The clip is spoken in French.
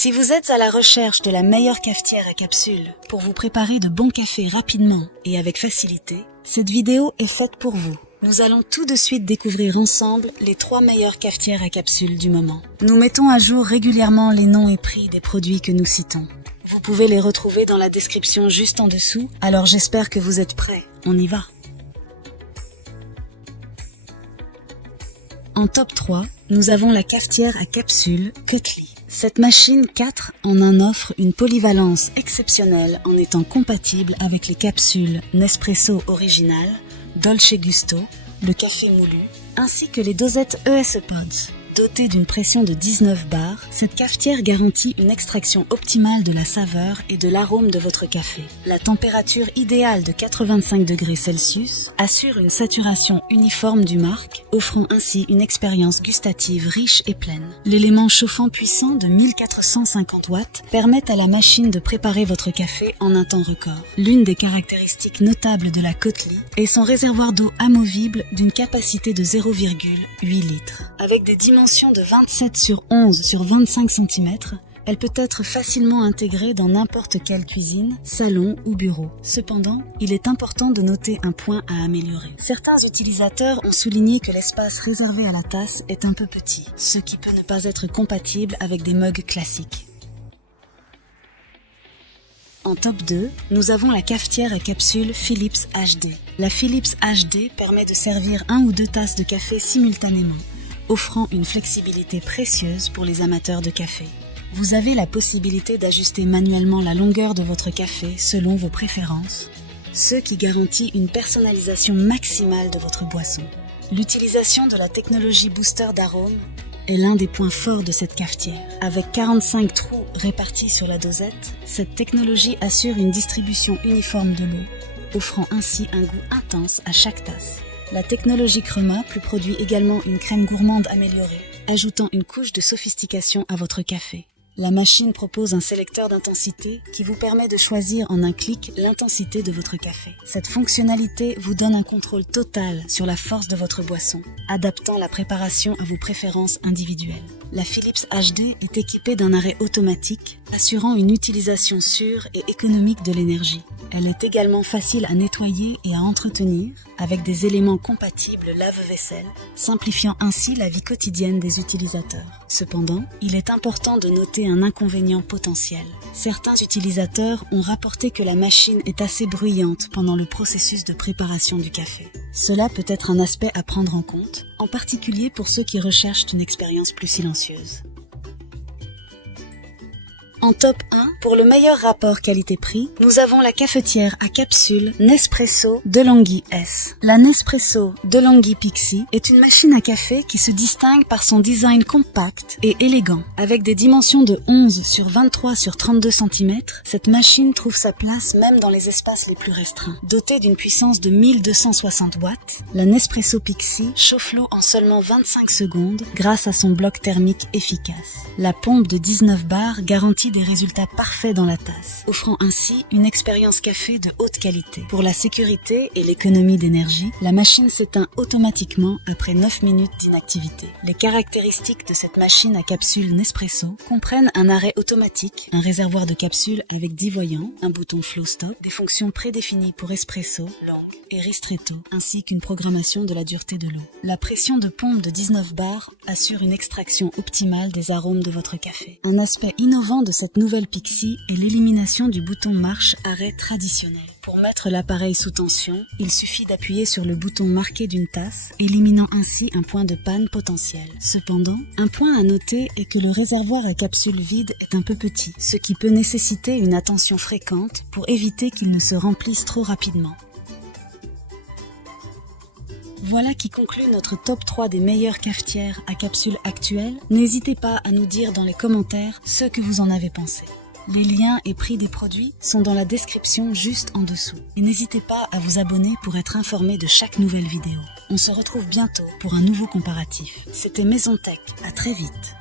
Si vous êtes à la recherche de la meilleure cafetière à capsule pour vous préparer de bons cafés rapidement et avec facilité, cette vidéo est faite pour vous. Nous allons tout de suite découvrir ensemble les 3 meilleures cafetières à capsule du moment. Nous mettons à jour régulièrement les noms et prix des produits que nous citons. Vous pouvez les retrouver dans la description juste en dessous, alors j'espère que vous êtes prêts. On y va. En top 3, nous avons la cafetière à capsule Cutly. Cette machine 4 en 1 offre une polyvalence exceptionnelle en étant compatible avec les capsules Nespresso Original, Dolce Gusto, le café moulu, ainsi que les dosettes ES Pods. Dotée d'une pression de 19 bars, cette cafetière garantit une extraction optimale de la saveur et de l'arôme de votre café. La température idéale de 85 degrés Celsius assure une saturation uniforme du marc, offrant ainsi une expérience gustative riche et pleine. L'élément chauffant puissant de 1450 watts permet à la machine de préparer votre café en un temps record. L'une des caractéristiques notables de la Cutly est son réservoir d'eau amovible d'une capacité de 0,8 litres. Avec des dimensions de 27 sur 11 sur 25 cm, elle peut être facilement intégrée dans n'importe quelle cuisine, salon ou bureau. Cependant, il est important de noter un point à améliorer. Certains utilisateurs ont souligné que l'espace réservé à la tasse est un peu petit, ce qui peut ne pas être compatible avec des mugs classiques. En top 2, nous avons la cafetière à capsule Philips HD. La Philips HD permet de servir 1 ou 2 tasses de café simultanément, offrant une flexibilité précieuse pour les amateurs de café. Vous avez la possibilité d'ajuster manuellement la longueur de votre café selon vos préférences, ce qui garantit une personnalisation maximale de votre boisson. L'utilisation de la technologie booster d'arôme est l'un des points forts de cette cafetière. Avec 45 trous répartis sur la dosette, cette technologie assure une distribution uniforme de l'eau, offrant ainsi un goût intense à chaque tasse. La technologie Crema produit également une crème gourmande améliorée, ajoutant une couche de sophistication à votre café. La machine propose un sélecteur d'intensité qui vous permet de choisir en un clic l'intensité de votre café. Cette fonctionnalité vous donne un contrôle total sur la force de votre boisson, adaptant la préparation à vos préférences individuelles. La Philips HD est équipée d'un arrêt automatique, assurant une utilisation sûre et économique de l'énergie. Elle est également facile à nettoyer et à entretenir, avec des éléments compatibles lave-vaisselle, simplifiant ainsi la vie quotidienne des utilisateurs. Cependant, il est important de noter un inconvénient potentiel. Certains utilisateurs ont rapporté que la machine est assez bruyante pendant le processus de préparation du café. Cela peut être un aspect à prendre en compte, en particulier pour ceux qui recherchent une expérience plus silencieuse. En top 1, pour le meilleur rapport qualité-prix, nous avons la cafetière à capsule Nespresso DeLonghi S. La Nespresso DeLonghi Pixie est une machine à café qui se distingue par son design compact et élégant. Avec des dimensions de 11 sur 23 sur 32 cm, cette machine trouve sa place même dans les espaces les plus restreints. Dotée d'une puissance de 1260 watts, la Nespresso Pixie chauffe l'eau en seulement 25 secondes grâce à son bloc thermique efficace. La pompe de 19 bars garantit des résultats parfaits dans la tasse, offrant ainsi une expérience café de haute qualité. Pour la sécurité et l'économie d'énergie, la machine s'éteint automatiquement après 9 minutes d'inactivité. Les caractéristiques de cette machine à capsule Nespresso comprennent un arrêt automatique, un réservoir de capsules avec 10 voyants, un bouton flow stop, des fonctions prédéfinies pour espresso, long et ristretto, ainsi qu'une programmation de la dureté de l'eau. La pression de pompe de 19 bars assure une extraction optimale des arômes de votre café. Un aspect innovant de cette nouvelle Pixie est l'élimination du bouton marche-arrêt traditionnel. Pour mettre l'appareil sous tension, il suffit d'appuyer sur le bouton marqué d'une tasse, éliminant ainsi un point de panne potentiel. Cependant, un point à noter est que le réservoir à capsule vide est un peu petit, ce qui peut nécessiter une attention fréquente pour éviter qu'il ne se remplisse trop rapidement. Voilà qui conclut notre top 3 des meilleures cafetières à capsule actuelles. N'hésitez pas à nous dire dans les commentaires ce que vous en avez pensé. Les liens et prix des produits sont dans la description juste en dessous. Et n'hésitez pas à vous abonner pour être informé de chaque nouvelle vidéo. On se retrouve bientôt pour un nouveau comparatif. C'était Maison Tech, à très vite.